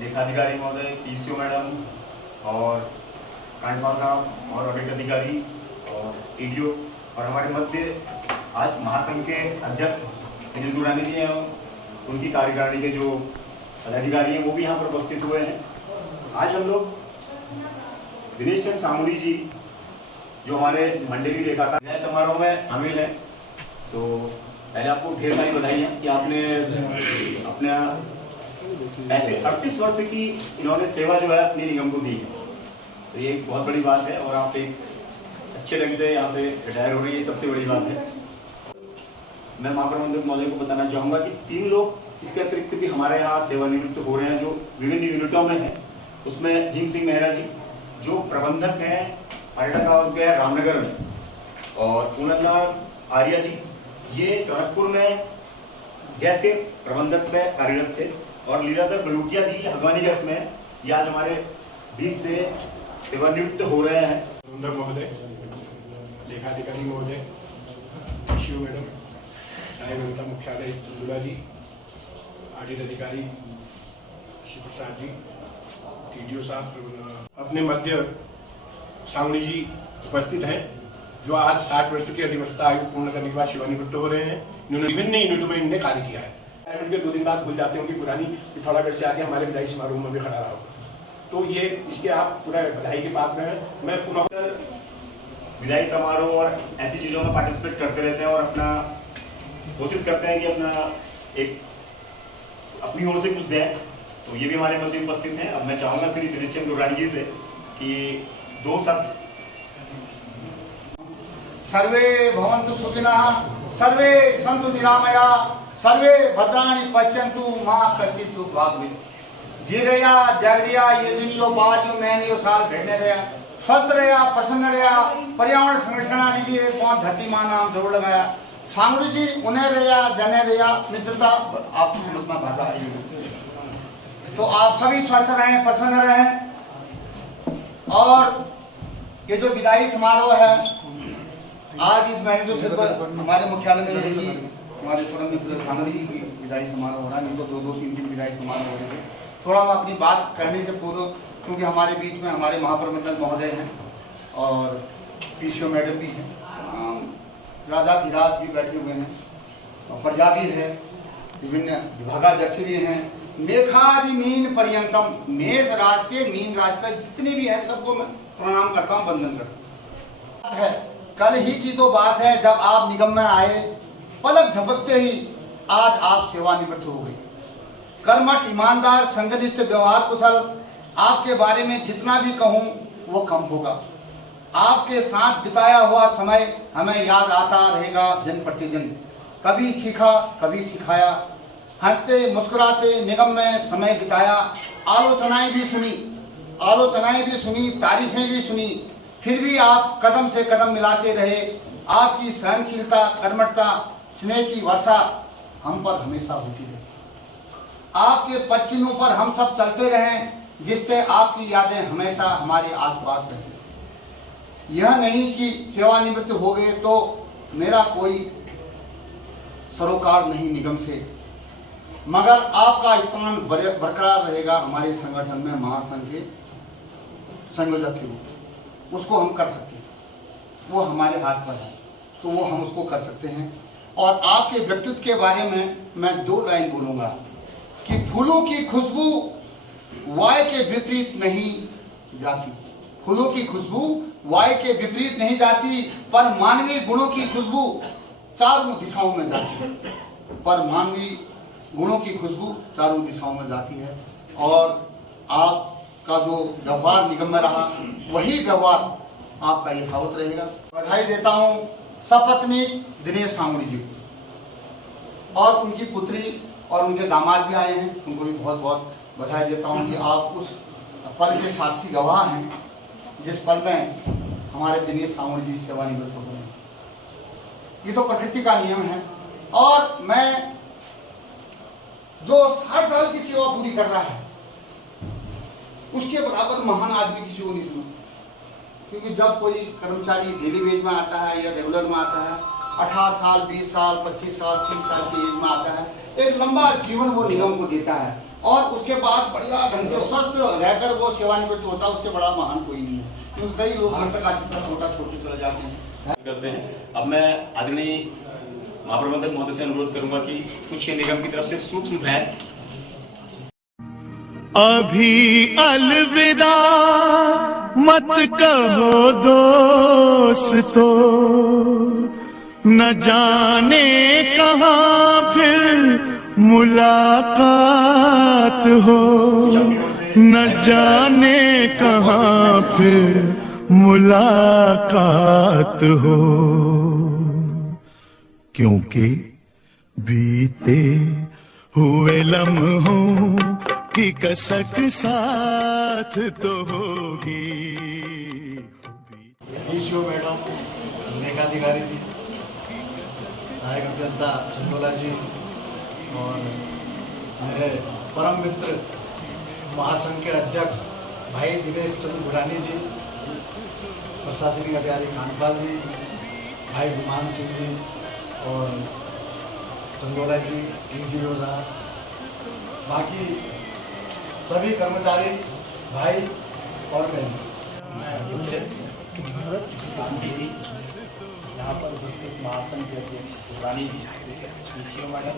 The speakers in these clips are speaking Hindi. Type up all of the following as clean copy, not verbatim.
लेखाधिकारी महोदय, पीसीओ मैडम और कांडपाल साहब और ऑडिट अधिकारी और टीडीओ और हमारे मध्य आज महासंघ के अध्यक्ष दिनेश गुरानी जी हैं, उनकी कार्यकारिणी के जो पदाधिकारी हैं वो भी यहाँ पर उपस्थित हुए हैं। आज हम लोग दिनेश चंद सामूरी जी जो हमारे मंडलीय लेखाकार नए समारोह में शामिल हैं, तो पहले आपको ढेर सारी बधाई है कि आपने अपना पहले 38 वर्ष की इन्होंने सेवा जो है अपनी निगम को दी है, तो ये एक बहुत बड़ी बात है और आप एक अच्छे ढंग से यहाँ से रिटायर हो रही है, सबसे बड़ी बात है। मैं महाप्रबंधक महोदय को बताना चाहूंगा कि 3 लोग इसके अतिरिक्त भी हमारे यहाँ सेवानिवृत्त हो रहे हैं जो विभिन्न यूनिटों में है। उसमें भीम सिंह मेहरा जी जो प्रबंधक हैं पर्यटक हाउस गया रामनगर में, और पूनमलाल आर्या जी ये टनकपुर में गैस के प्रबंधक पे कार्यरत थे, और लीलाधर बलूटिया जी हल्द्वानीगंज में ये आज हमारे बीच से सेवानिवृत्त हो रहे हैं। प्रबंधक महोदय, लेखाधिकारी महोदय, पीसीओ मैडम, सहायक अभियंता मुख्यालय चंदुला जी, ऑडिट अधिकारी श्री प्रसाद जी, टीडीओ साहब, अपने मध्य सामूरी जी उपस्थित हैं जो आज 60 वर्ष की अधिवस्था आयु पूर्ण करने के बाद सेवानिवृत्त हो रहे हैं। इन्होंने विभिन्न यूनिटों में इन्होंने कार्य किया है। उनके 2 दिन बाद भूल जाते हैं उनकी पुरानी पिथौरागढ़ से आके हमारे विदाई समारोह में भी खड़ा रहा, तो ये इसके आप पूरा बधाई के पात्र हैं। मैं पुनः विदाई समारोह और ऐसी चीजों में पार्टिसिपेट करते रहते हैं और अपना कोशिश करते हैं कि अपना एक अपनी ओर से कुछ दें, तो ये भी हमारे मध्य उपस्थित हैं। अब मैं चाहूंगा श्री दिनेश चंद गुरानी जी से कि 2 शब्द। सर्वे भवन्तु सुखिनः, सर्वे सन्तु निरामयाः, सर्वे भद्राणि पश्यन्तु मा कश्चित् दुःखं भाग्भेत्। जीरया जागरिया ये दुनिया बारियो मैनियो साल भेटने रहा, स्वस्थ रहा, प्रसन्न रहा, पर्यावरण संरक्षण लीजिए 5 धरती माँ नाम जरूर लगाया। सामूरी जी उन्हें रहा जने रहा मित्रता आप भाषा तो आप सभी स्वस्थ रहें, प्रसन्न रहें। और ये जो विदाई समारोह है आज इस महीने जो सिर्फ हमारे मुख्यालय में रहेगी, हमारे परम मित्र सामूरी जी की विदाई समारोह हो रहा है, नहीं तो 2-3 दिन विदाई समारोह हो रहे थे। थोड़ा मैं अपनी बात कहने से पूर्व, क्योंकि हमारे बीच में हमारे महाप्रबंधक महोदय हैं और पीसीओ मैडम भी हैं, राजाधिराज भी बैठे हुए हैं और प्रजा भी है, विभिन्न विभागाध्यक्ष भी हैं, लेखादि मीन पर्यंतम, मेष राशि से मीन राशि तक जितने भी हैं सबको मैं प्रणाम करता हूँ, वंदन करता हूँ। है कल ही की तो बात है जब आप निगम में आए, पलक झपकते ही आज आप सेवानिवृत्त हो गई। कर्मठ, ईमानदार, संगनिष्ठ, व्यवहार कुशल, आपके बारे में जितना भी कहूँ वो कम होगा। आपके साथ बिताया हुआ समय हमें याद आता रहेगा दिन प्रतिदिन। कभी सीखा, कभी सिखाया, हंसते मुस्कुराते निगम में समय बिताया, आलोचनाएं भी सुनी, तारीफें भी सुनी, फिर भी आप कदम से कदम मिलाते रहे। आपकी सहनशीलता, कर्मठता, स्नेह की वर्षा हम पर हमेशा होती रही। आपके पच्चिनों पर हम सब चलते रहें, जिससे आपकी यादें हमेशा हमारे आसपास रहें। यह नहीं कि सेवानिवृत्त हो गए तो मेरा कोई सरोकार नहीं निगम से, मगर आपका स्थान बरकरार रहेगा हमारे संगठन में महासंघ के संयोजक के रूप में। उसको हम कर सकते हैं, वो हमारे हाथ पर है, तो वो हम उसको कर सकते हैं। और आपके व्यक्तित्व के बारे में मैं 2 लाइन बोलूंगा कि फूलों की खुशबू वायु के विपरीत नहीं जाती। फूलों की खुशबू वायु के विपरीत नहीं जाती, पर मानवीय गुणों की खुशबू चारों दिशाओं में जाती है। पर मानवीय गुणों की खुशबू चारों दिशाओं में जाती है। और आपका जो व्यवहार निगम में रहा वही व्यवहार आपका यथावत रहेगा। बधाई देता हूँ सपत्नी दिनेश सामूरी जी को, और उनकी पुत्री और उनके दामाद भी आए हैं, उनको भी बहुत बहुत बधाई देता हूँ कि आप उस पल के साक्षी गवाह हैं जिस पल में हमारे दिनेश सामूरी जी सेवानिवृत्त हो गए। ये तो प्रकृति का नियम है, और मैं जो 60 साल की सेवा पूरी कर रहा है उसके बराबर महान आदमी किसी को नहीं समझता। क्योंकि जब कोई कर्मचारी डेली वेज में आता है या रेगुलर में आता है, 18 साल, 20 साल, 25 साल, 30 साल की एज में आता है, एक लंबा जीवन वो निगम को देता है। और उसके बाद बढ़िया ढंग से स्वस्थ रहकर वो सेवानिवृत्त होता है, उससे बड़ा महान कोई नहीं है। क्योंकि कई लोग मृतक आश्रित छोटा छोटे चले जाते हैं। करते हैं। अब मैं आदरणीय महाप्रबंधक महोदय से अनुरोध करूंगा कि कुछ निगम की तरफ से सूक्ष्म बयान। अभी अलविदा मत कहो दोस्तों, न जाने कहाँ फिर मुलाकात हो, न जाने कहाँ फिर मुलाकात हो, क्योंकि बीते हुए लम्हों की कसक साथ तो होगी। ईसीओ मैडम, लेखाधिकारी जी, सहायक अभियंता चंदोला जी और मेरे परम मित्र महासंघ के अध्यक्ष भाई दिनेश चंद्र भुरानी जी, प्रशासनिक अधिकारी खानपाल जी, भाई विमान सिंह जी और चंदोला जी, इंजीनियर साहब, बाकी सभी कर्मचारी भाई और बहन। यहाँ पर उपस्थित महासंघ के अध्यक्ष रानी ईसीओ मैडम,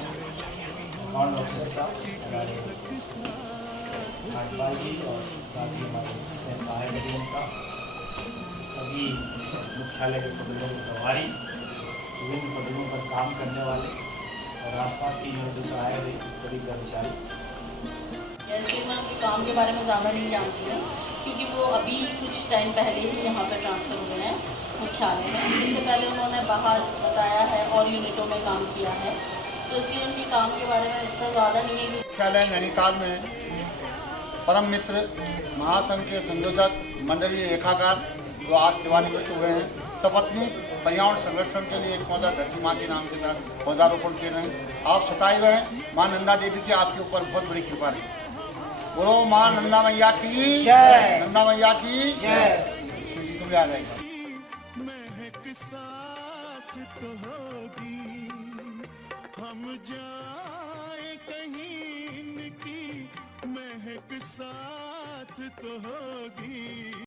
कमांड ऑफिसर साहब, खानपाल जी और साथी हमारे सहायक अभियंता, सभी मुख्यालय के पदों के प्रभारी, विभिन्न पदों पर काम करने वाले और आसपास की यूनिट से आए हुए सभी कर्मचारी। वैसे मैं उनके काम के बारे में ज़्यादा नहीं जानती हूँ, क्योंकि वो अभी कुछ टाइम पहले ही यहाँ पर ट्रांसफ़र हो गए हैं मुख्यालय में। इससे पहले उन्होंने बाहर बताया है और यूनिटों में काम किया है, तो इसलिए उनके काम के बारे में इतना ज़्यादा नहीं है। मुख्यालय नैनीताल में परम मित्र महासंघ के संयोजक मंडलीय लेखाकार जो आज सेवानिवृत्त हुए हैं, सपत्नी पर्यावरण संरक्षण के लिए एक पौधा धरती माँ के नाम के साथ पौधारोपण किए रहे। आप सताए रहें, माँ नंदा देवी की आपके ऊपर बहुत बड़ी कृपा रही। बोलो माँ नंदा मैया की जय, नंदा मैया की जय। तुम्हें आ जाएगा। महक साथ तो होगी, हम जाए कहीं इनकी महक साथ तो होगी।